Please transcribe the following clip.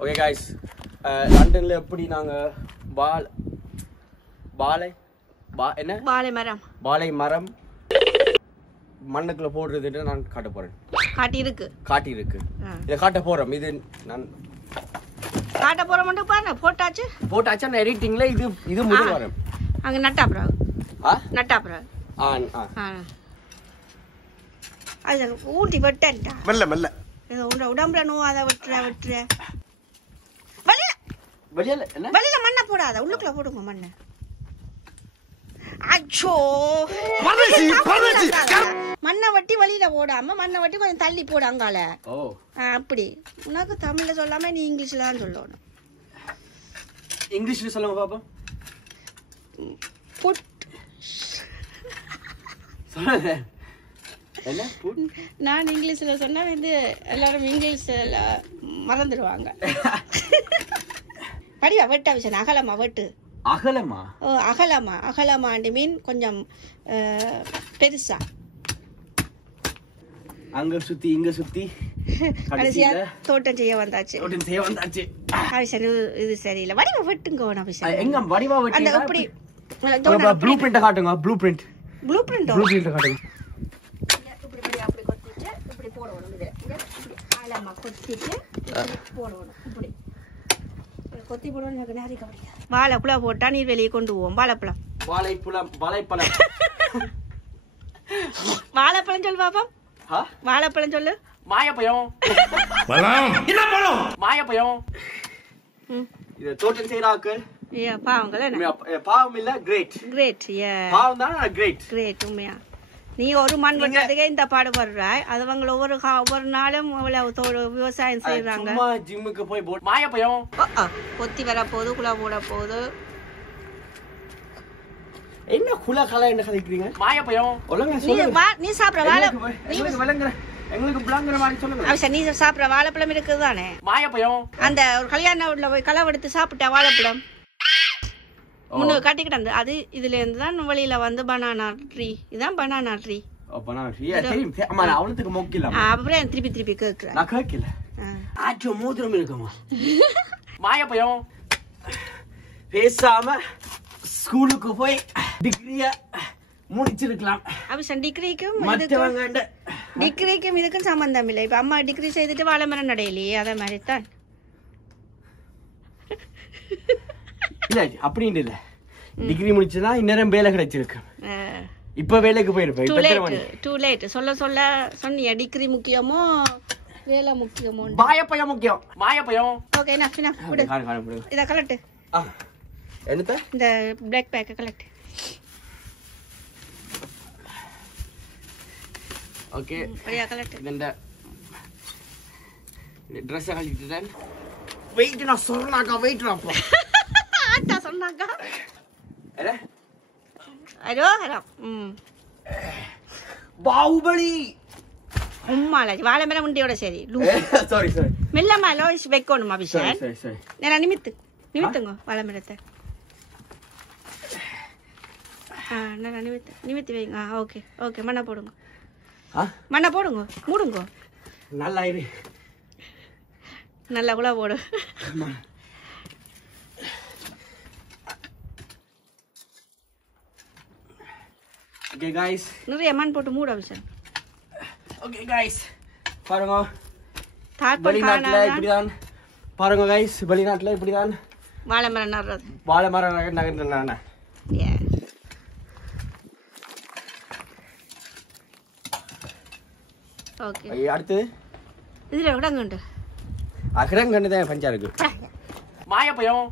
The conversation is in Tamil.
ஓகே காய்ஸ், லண்டன்ல எப்படி நாங்கள் வாழை மரம் மண்ணுக்குள்ள போடுறதுன்னு நான் காட்ட போறேன். காட்டி இருக்கு இதை காட்ட போறோம். இது நான் காட்ட போற மட்டும் பாருங்க. போட்டாச்சு நான் எடிட்டிங்ல இது முதல் வரும். அங்க நட்டாப்ரா அது ஊட்டி வெட்டா மெல்ல உடம்புல நோவாத வெட்டுற வெளியில மண்ணை போடாத, உள்ளுக்குள்ள போடுங்க மண்ணை. அச்சோ, மண்ணை வட்டி வெளியில போடாம மண்ணை வட்டி கொஞ்சம் தள்ளி போடு அங்கால. அப்படி உனக்கு தமிழ்ல சொல்லாம நீ இங்கிலீஷ்ல தான் சொல்லணும். இங்கிலீஷ்ல சொல்லுங்க பாப்பா. நான் இங்கிலீஷ்ல சொன்னா வந்து எல்லாரும் இங்கிலீஷ்ல மறந்துடுவாங்க. படிவா வெட்ட விஷயம் அகலமா வெட்டு. அகலமா மீன் கொஞ்சம் பெருசா அங்க சுத்தி இங்க சுத்தி கடைசியா தோட்டம் செய்ய வந்தாச்சு. இது சரியில்லை. வடிவா வெட்டுங்க. எங்க வடிவா அந்த அப்படி ப்ளூ பிரிண்ட் காட்டுங்க. ப்ளூ பிரிண்ட் காட்டுங்க. இப்படி அப்படி கொத்திட்டு இப்படி போடணும். இது இப்படி ஆழமா கொத்திட்டு போடணும். இப்படி கொத்தி போடணும். எனக்கு நேரிக்க முடியாது. வாழைப்பழம் போட்டா நீர் வெளியே கொண்டு போவோம். வாழைப்பழம் சொல்லு பாப்பா. வாழைப்பழம் சொல்லு. மாயப்பழம். இது தோட்டம் செய்யறாக்கள் பாவம் இல்ல. கிரேட். பாவம் தான் கிரேட். உண்மையா நீ ஒரு மண் வெட்டுறதுக்கே இந்த பாடுபடுறாய். அது அவங்க ஒவ்வொரு நாளும் விவசாயம் செய்யறாங்க. ஜிம்முக்கு போய் மாயப்பழம் கொத்தி வர போகுது, குழா போட போகுது. என்ன குலா கலை என்ன கலைக்கிறீங்க? மாயப்பழம் நீ சாப்பிட வாழை எங்களுக்கு விளங்குற மாதிரி சொல்லுங்க. நீ சாப்பிட வாழைப்பழம் இருக்குது தானே? மாயப்பழம் அந்த ஒரு கல்யாண வீட்டுல போய் களவு எடுத்து சாப்பிட்ட வாழைப்பழம் முன்னுக்கு கட்டிக்கிட்டு அது இதுல இருந்து தான் வெளியில வந்து பனானா ட்ரீ. இதான் பனானா ட்ரீ. அவனுக்கு மொக்கில அப்புறம் திருப்பி கேட்கிறேன். நான் கேட்கல. ஆச்சோ மூத்திரம் இருக்குமா? மாயப்பழம் பேசாம ஸ்கூலுக்கு போய் டிகிரிய முடிச்சிருக்கலாம். அவசரம் டிகிரிக்கும் இதுக்கும் சம்பந்தம் இல்லை. இப்ப அம்மா டிகிரி செய்துட்டு வாழை மரம் நடையிலையே அதே மாதிரி தான். இல்ல அப்படின்னு இல்ல. டிகிரி முடிச்சுதான் இந்நேரம் வேலை கிடைச்சிருக்கு. இப்ப வேலைக்கு போயிருப்பேன். Too late. சொல்ல சொன்னியா டிகிரி முக்கியமோ வேலை முக்கியமோ? மாயப்பழம் முக்கியம். மாயப்பழம். ஓகே இத கலெக்ட். என்னத்த? இந்த பிளாக் பேக் கலெக்ட். ஓகே சரியா கலெக்ட். இந்த Dress கழிட்டுட்டேன். வெயிட் நான் சொன்னாக்கா வெயிட் ராப்பா. ஆட்டா சொன்னாக்கா. ஹலோ. பாகுபலி. உம்மால வாழை மரம் முண்டியோட சரி. சாரி. மெல்லமா லோயிஸ் வைக்கணுமா அபிஷேக்? சரி. நான் நிமித்துங்க வாழை மரத்தை. நான் நிமித்தி வைங்க. ஓகே மண்ணை போடுங்க. மண்ணை போடுங்க. மூடுங்க. நல்லா இரு. நல்லா கூட போடு. ஓகே गाइस, நிறைய மண் போட்டு மூடு அபிஷேக். ஓகே गाइस, பாருங்க வெளிநாட்டுல இப்படிதான். பாருங்க गाइस, வெளிநாட்டுல இப்படிதான் வாழை மரம் நடுறது. வாழை மரம் நடுறதுனா ஓகே. அடுத்து இதுல விடங்கண்டு அகரங்கண்டு தான் பஞ்சா இருக்கு. மாயப்பழம்.